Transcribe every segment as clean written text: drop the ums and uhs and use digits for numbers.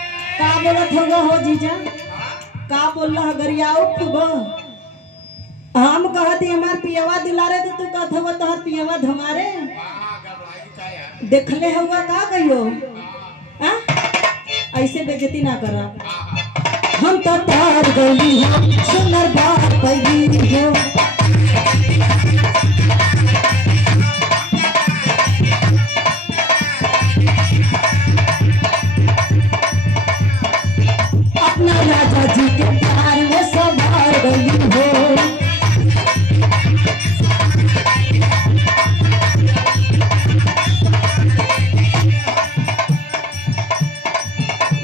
हो जीजा का बोल रहा गरियाओ खूब हम कहती हमार पियवा दिलारे तो तू कहत हो तोहर पियवा धमारे देखले हुआ का कहियो आ ऐसे बेइज्जती ना करा हम तो तार गई हो सुनर बात पई हो अपना राजा जी के प्यार में सवार गई हो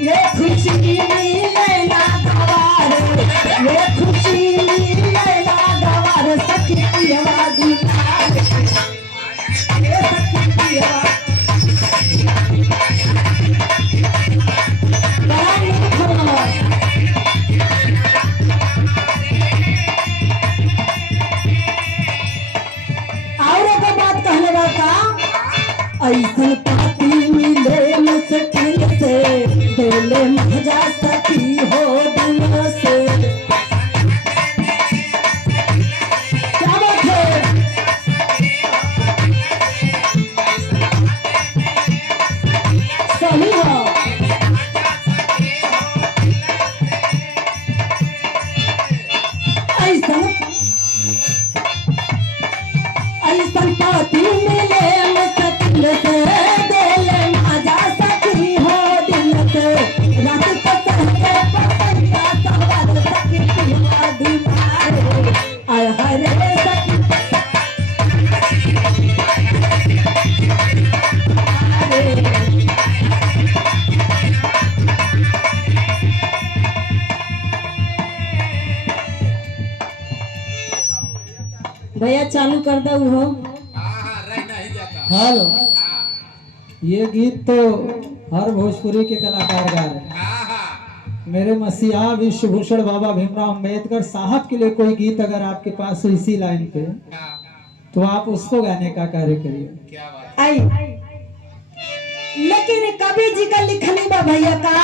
ये खुशी मिले ना गवार ये खुशी मिले ना गवार सखी पियवा दुलार ये सखी पियवा बड़ा मीठ हो और एक बात कहने का ऐसा पाती मिले मुश्किल से दिल मजा सखी हो दिल से क्या बात है सही हो ऐसा ऐसा पाती मिले मुश्किल से दिल मजा सखी हो दिल से रात को सहके पसंदा सवार सखी पिया दुलारे आय हाय रे सखी भैया चालू कर दो हो हेलो ये गीत तो हर भोजपुरी के कलाकार गा रहे हैं। मेरे मसीहा विश्वभूषण बाबा भीमराव अम्बेडकर साहब के लिए कोई गीत अगर आपके पास हो इसी लाइन पे तो आप उसको गाने का कार्य करिए। आई लेकिन कवि जी का लिखनी बा भैया का